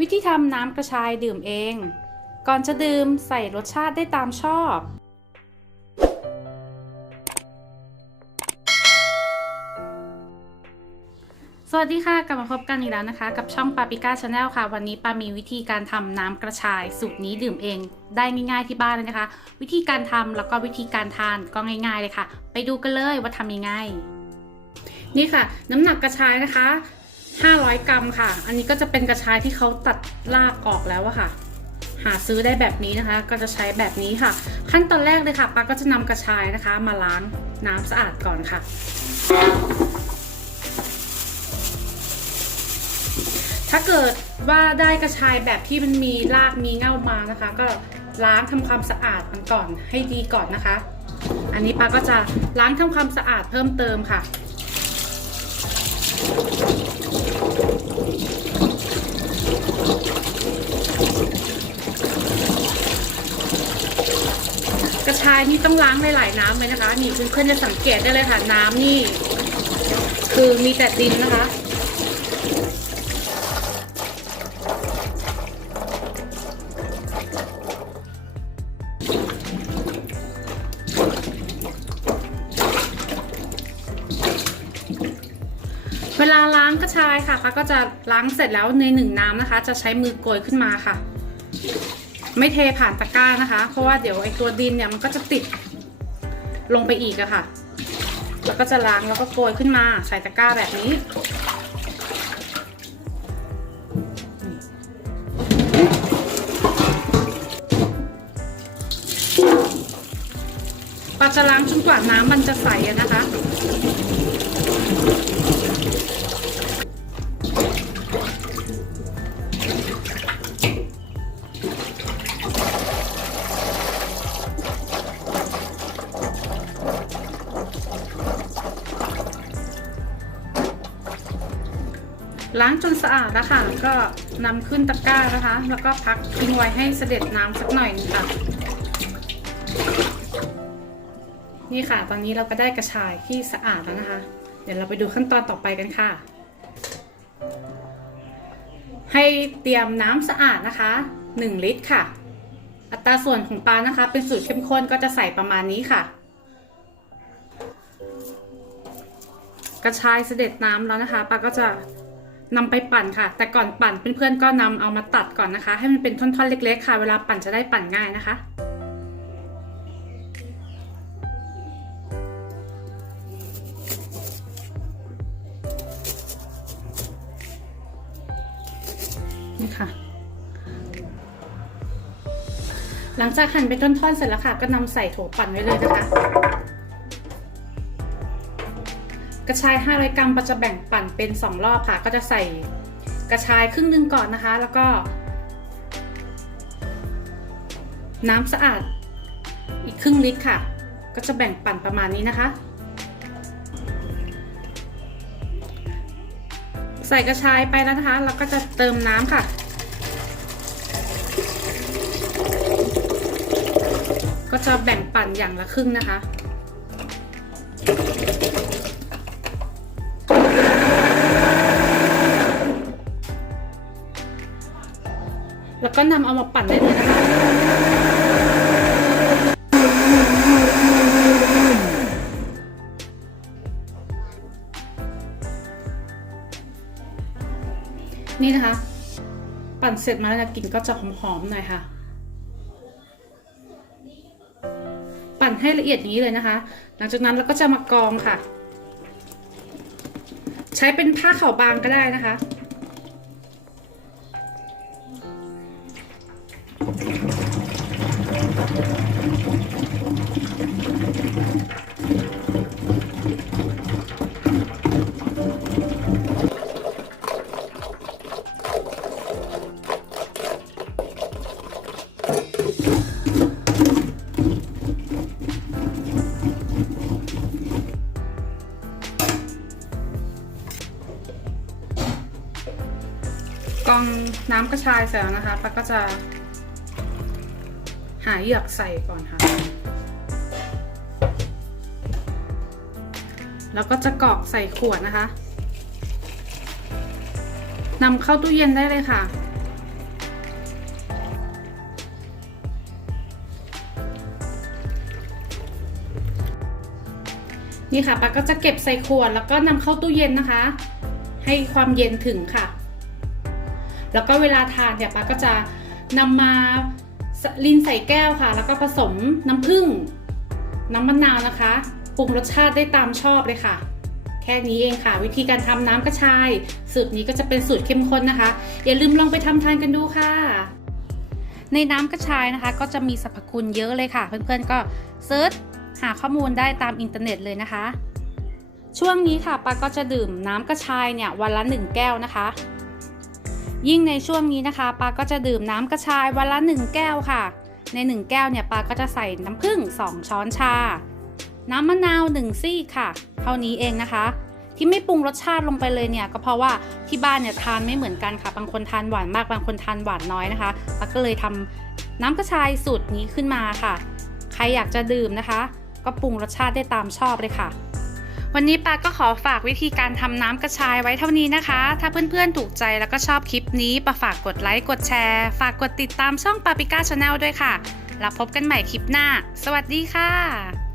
วิธีทำน้ำกระชายดื่มเอง ก่อนจะดื่มใส่รสชาติได้ตามชอบ สวัสดีค่ะ กลับมาพบกันอีกแล้วนะคะ กับช่องปาปิก้าชาแนลค่ะ วันนี้ปามีวิธีการทำน้ำกระชายสูตรนี้ดื่มเอง ได้ง่ายๆที่บ้านเลยนะคะ วิธีการทำแล้วก็วิธีการทานก็ง่าย ๆเลยค่ะ ไปดูกันเลยว่าทำยังไง นี่ค่ะ น้ำหนักกระชายนะคะ 500 กรัมค่ะ อันนี้ก็จะเป็นกระชายที่เขาตัดรากออกแล้วอะค่ะ หาซื้อได้แบบนี้นะคะ ก็จะใช้แบบนี้ค่ะ ขั้นตอนแรกเลยค่ะป้าก็จะนำกระชายนะคะ มาล้างน้ำสะอาดก่อนค่ะ ถ้าเกิดว่าได้กระชายแบบที่มันมีรากมีเง่ามานะคะ ก็ล้างทำความสะอาดมันก่อนให้ดีก่อนนะคะ อันนี้ป้าก็จะล้างทำความสะอาดเพิ่มเติมค่ะ กระชายนี่ต้องล้างหลายๆน้ำเลยนะคะ นี่เพื่อนๆจะสังเกตได้เลยค่ะน้ำนี่ คือมีแต่ดินนะคะเวลาล้างกระชายค่ะคะก็จะล้างเสร็จแล้วในหนึ่งน้ำนะคะ จะใช้มือโกยขึ้นมาค่ะ ไม่เทผ่านตะกร้านะคะ เพราะว่าเดี๋ยวไอ้ตัวดินเนี่ยมันก็จะติดลงไปอีกอะค่ะ แล้วก็จะล้างแล้วก็โกยขึ้นมาใส่ตะกร้าแบบนี้ปาจะล้างจนกว่าน้ำมันจะใสอะนะคะ ล้างจนสะอาดแล้วค่ะ ก็นำขึ้นตะกร้านะคะ แล้วก็พักทิ้งไว้ให้เสด็จน้ำสักหน่อยนึงค่ะ นี่ค่ะ ตอนนี้เราก็ได้กระชายที่สะอาดแล้วนะคะ เดี๋ยวเราไปดูขั้นตอนต่อไปกันค่ะ ให้เตรียมน้ำสะอาดนะคะ 1 ลิตรค่ะ อัตราส่วนของปลานะคะ เป็นสูตรเข้มข้นก็จะใส่ประมาณนี้ค่ะกระชายเสด็จน้ำแล้วนะคะปลาก็จะ นำไปปั่นค่ะ แต่ก่อนปั่นเพื่อนๆก็นำเอามาตัดก่อนนะคะ ให้มันเป็นท่อนๆเล็ก ๆ ค่ะ เวลาปั่นจะได้ปั่นง่ายนะคะนี่ค่ะ หลังจากหั่นเป็นท่อนๆเสร็จแล้วค่ะ ก็นำใส่โถปั่นไว้เลยนะคะ กระชาย 500 กรัมปาจะแบ่งปั่นเป็น 2 รอบค่ะ ก็จะใส่กระชายครึ่งหนึงก่อนนะคะ แล้วก็ น้ำสะอาดอีกครึ่งลิตรค่ะ ก็จะแบ่งปั่นประมาณนี้นะคะ ใส่กระชายไปแล้วนะคะแล้วก็จะเติมน้ำค่ะก็จะแบ่งปั่นอย่างละครึ่งนะคะ แล้วก็นำเอามาปั่นได้เลยนะคะนี่นะคะ ปั่นเสร็จมาแล้วกลิ่นก็จะหอมๆหน่อยค่ะ ปั่นให้ละเอียดอย่างนี้เลยนะคะ หลังจากนั้นเราก็จะมากรองค่ะ ใช้เป็นผ้าขาวบางก็ได้นะคะ น้ำกระชายเสร็จแล้วนะคะป้าก็จะ หาเหยือกใส่ก่อนค่ะ แล้วก็จะกรอกใส่ขวดนะคะนำเข้าตู้เย็นได้เลยค่ะ นี่ค่ะป้าก็จะเก็บใส่ขวดแล้วก็นำเข้าตู้เย็นนะคะ ให้ความเย็นถึงค่ะ แล้วก็เวลาทานเนี่ยปาก็จะนำมาลินใส่แก้วค่ะ แล้วก็ผสมน้ำผึ้งน้ำมะนาวนะคะปรุงรสชาติได้ตามชอบเลยค่ะ แค่นี้เองค่ะ วิธีการทำน้ำกระชาย สูตรนี้ก็จะเป็นสูตรเข้มข้นนะคะ อย่าลืมลองไปทำทานกันดูค่ะ ในน้ำกระชายนะคะ ก็จะมีสรรพคุณเยอะเลยค่ะ เพื่อนๆก็เซิร์ชหาข้อมูลได้ตามอินเทอร์เน็ตเลยนะคะ ช่วงนี้ค่ะปาก็จะดื่มน้ำกระชายเนี่ยวันละ 1 แก้วนะคะ ยิ่งในช่วงนี้นะคะปาก็จะดื่มน้ำกระชายวันละ 1 แก้วค่ะ ใน 1 แก้วเนี่ยปาก็จะใส่น้ำผึ้ง2 ช้อนชา น้ำมะนาว 1 ซี่ค่ะ เท่านี้เองนะคะ ที่ไม่ปรุงรสชาติลงไปเลยเนี่ยก็เพราะว่าที่บ้านเนี่ยทานไม่เหมือนกันค่ะ บางคนทานหวานมาก บางคนทานหวานน้อยนะคะปาก็เลยทำน้ำกระชายสูตรนี้ขึ้นมาค่ะ ใครอยากจะดื่มนะคะ ก็ปรุงรสชาติได้ตามชอบเลยค่ะ วันนี้ปาก็ขอฝากวิธีการทำน้ำกระชายไว้เท่านี้นะคะ ถ้าเพื่อนๆถูกใจแล้วก็ชอบคลิปนี้ปาฝากกดไลค์กดแชร์ ฝากกดติดตามช่องปาปิก้าชาแนลด้วยค่ะ แล้วพบกันใหม่คลิปหน้า สวัสดีค่ะ